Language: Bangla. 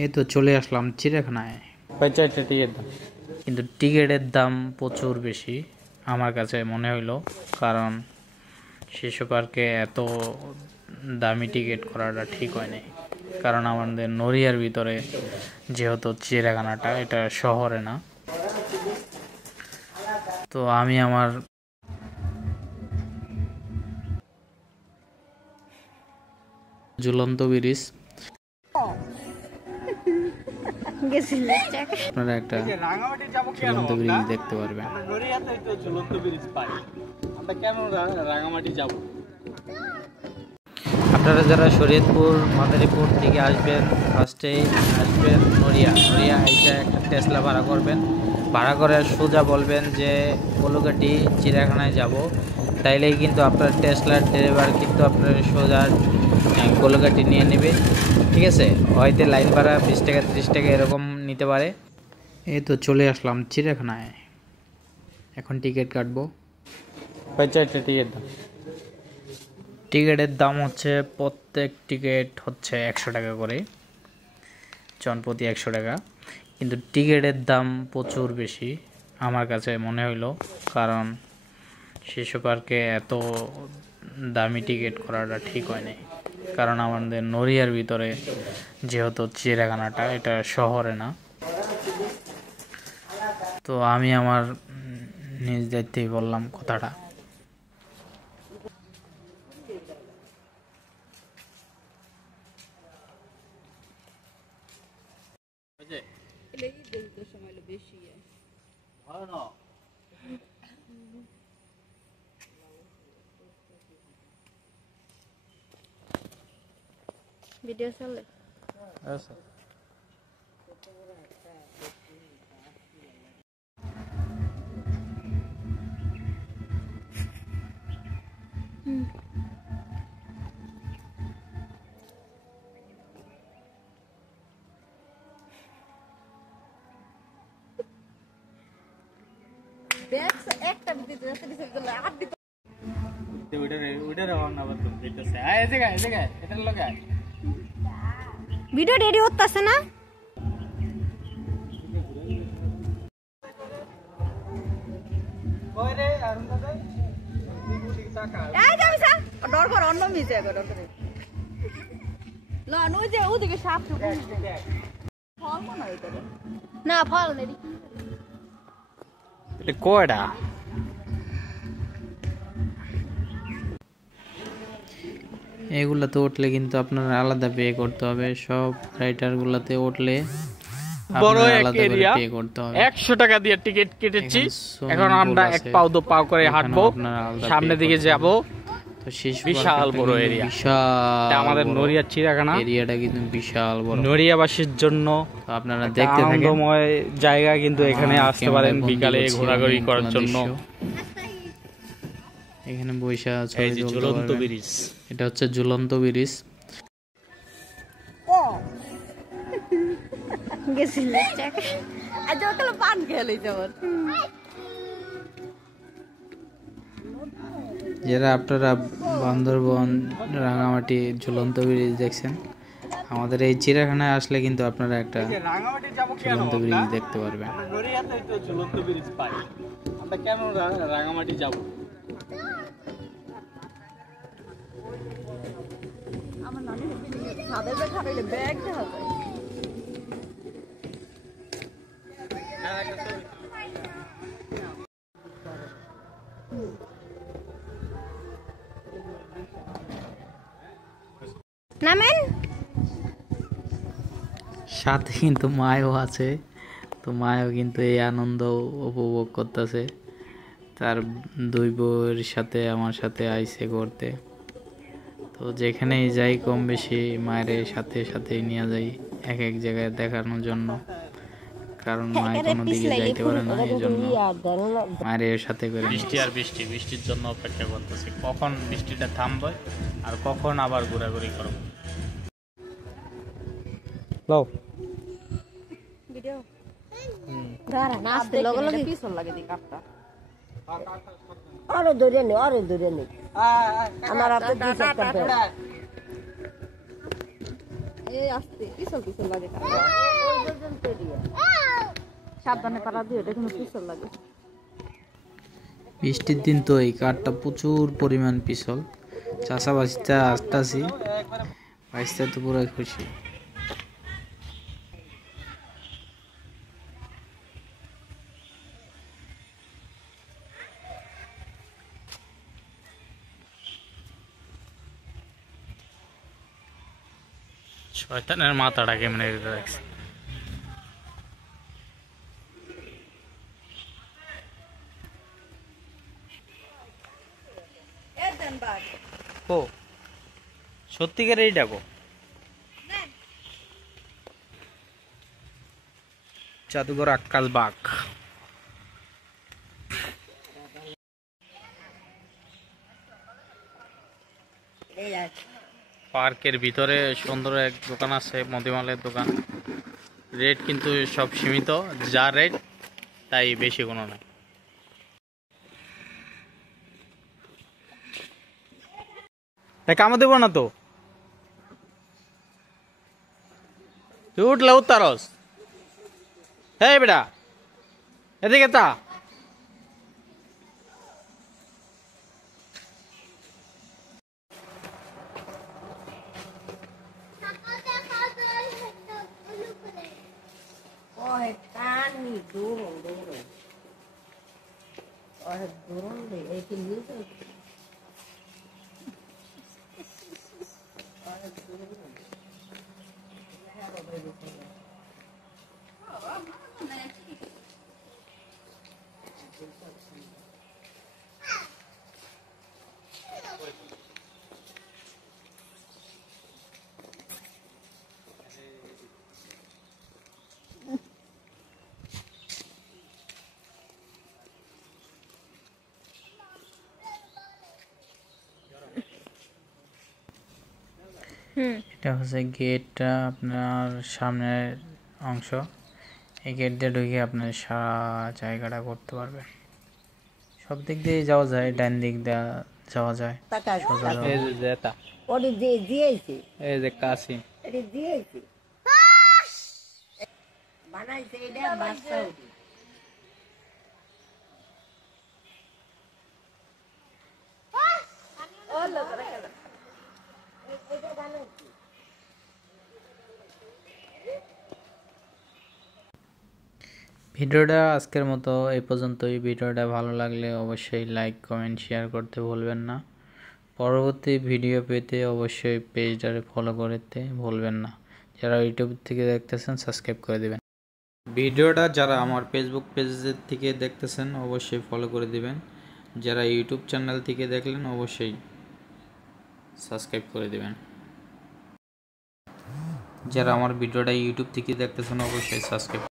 এই তো চলে আসলাম চিড়িয়াখানায়। কিন্তু টিকিটের দাম প্রচুর বেশি আমার কাছে মনে হইলো, কারণ শিশু পার্কে এত দামি টিকিট করাটা ঠিক হয় নাই। কারণ আমাদের নড়িয়ার ভিতরে যেহেতু চিড়িয়াখানাটা এটা শহরে না, তো আমি আমার ঝুলন্ত ব্রিজ আপনারা একটা ঝুলন্ত ব্রিজ দেখতে পারবেন। আপনারা যারা শরীয়তপুর মাদারীপুর থেকে আসবেন, ফার্স্টে আসবেন নড়িয়া এসে একটা টেসলা ভাড়া করবেন। ভাড়া করে সোজা বলবেন যে কলকাটি চিড়িয়াখানায় যাব, তাইলেই কিন্তু আপনার টেসলার ড্রাইভার কিন্তু আপনার সোজা কলকাটি নিয়ে নেবে। ঠিক আছে, হয়তো লাইন ভাড়া 20 টাকা 30 টাকা এরকম নিতে পারে। এই তো চলে আসলাম চিড়িয়াখানায়, এখন টিকিট কাটবো। টিকিটের দাম হচ্ছে প্রত্যেক টিকিট হচ্ছে 100 টাকা করে, জনপ্রতি 100 টাকা। কিন্তু টিকিটের দাম প্রচুর বেশি আমার কাছে মনে হইলো, কারণ শিশু পার্কে এত দামি টিকিট করাটা ঠিক হয় নাই। কারণ আমাদের নড়িয়ার ভিতরে যেহেতু চিড়িয়াখানাটা এটা শহরে না, তো আমি আমার নিজ দায়িত্বেই বললাম কথাটা। ভিডিও চলে আচ্ছা, একটা ভিডিও রেডি হচ্ছে না। ডর কর অন্য মিশে ওদিকে সাপ ফল মনে হয় না, ফল নেই কয়টা এগুলাতে উঠলে কিন্তু আপনার আলাদা পে করতে হবে। সব রাইডারগুলোতে উঠলে বড় এক এরিয়া 100 টাকা দিয়ে টিকিট কেটেছি। এখন আমরা এক পাও দো পাও করে হাঁটবো, সামনের দিকে যাব। তো শেষ বিশাল বড় এরিয়া, বিশাল আমাদের নড়িয়া চিড়িয়াখানা এরিয়াটা কিন্তু বিশাল বড়। নড়িয়াবাসীর জন্য আপনারা দেখতে থাকেন, আনন্দময় জায়গা কিন্তু এখানে আসতে পারেন বিকালে ঘোরাঘুরি করার জন্য। এখানে বৈশা আছে ঝুলন্ত ব্রিজ, এটা হচ্ছে ঝুলন্ত ব্রিজ। যারা আপনারা বান্দরবন রাঙামাটি ঝুলন্ত ব্রিজ দেখছেন, আমাদের এই চিড়িয়াখানায় আসলে কিন্তু আপনারা একটা ঝুলন্ত ব্রিজ দেখতে পারবেন। ঝুলন্ত ব্রিজ পাই, আমরা কেন রাঙামাটি যাব? আমার নানি ছাদের খাটাইলে ব্যাগ দেখা যায়। নামেন সাথে কিন্তু মায়ও আছে, তো মায়ও কিন্তু এই আনন্দ উপভোগ করতেছে। তার দুই বউয়ের সাথে আমার সাথে আইসে করতে, তো যেখানেই যাই কম বেশি মায়ের সাথে সাথেই নিয়ে যাই এক এক জায়গায় দেখানোর জন্য। কারণ মায়ের কোনো দিকে যাইতে পারে না, এই জন্য মায়ের সাথে করে। বৃষ্টির জন্য অপেক্ষা করতেছি, কখন বৃষ্টিটা থামবে আর কখন আবার ঘোরাঘুরি করবো। ভিডিও দাঁড়া নাচতে লগে লগে পিছন লাগে দি কাপটা আরে ধরে নে আমার হাতে দি সব করতে এই আসতে পিছল পিছল লাগে সাবধানে পাড়া দিয়ে এটা কিন্তু পিছল লাগে। বৃষ্টির দিন তো এই কাঠটা প্রচুর পরিমাণ পিছল। চাষা বাসিটা আসতেছি, বাসিটা তো পুরো খুশি। শয়তানের মাথাটা কেমনে রাখছে। ও সত্যিকার এই ডাকো জাদুঘর আক্কাল বাঘ। পার্কের ভিতরে সুন্দর এক দোকান আছে, মুদিমালের দোকান। রেট কিন্তু সব সীমিত, যা রেট তাই, বেশি কোনো না। কামে দেবো না তো, তুই উঠলে উত্তারস। হ্যাঁ বেটা এদিকে তা। এটা হচ্ছে গেটটা, আপনার সামনের অংশ। এই গেট দিয়ে ঢুকে আপনার সারা জায়গাটা করতে পারবে। সব দিক দিয়ে যাওয়া যায়, ডান দিক দিয়ে যাওয়া যায়। এই যে জেতা, এই যে কাসিম, ভিডিওটা আজকের মতো এই পর্যন্তই। ভিডিওটা ভালো লাগলে অবশ্যই লাইক, কমেন্ট, শেয়ার করতে ভুলবেন না। পরবর্তী ভিডিও পেতে অবশ্যই পেজটারে ফলো করতে ভুলবেন না। যারা ইউটিউব থেকে দেখতেছেন সাবস্ক্রাইব করে দিবেন। ভিডিওটা যারা আমার ফেসবুক পেজের থেকে দেখতেছেন অবশ্যই ফলো করে দিবেন। যারা ইউটিউব চ্যানেল থেকে দেখলেন অবশ্যই সাবস্ক্রাইব করে দিবেন। যারা আমার ভিডিওটা ইউটিউব থেকে দেখতেছেন অবশ্যই সাবস্ক্রাইব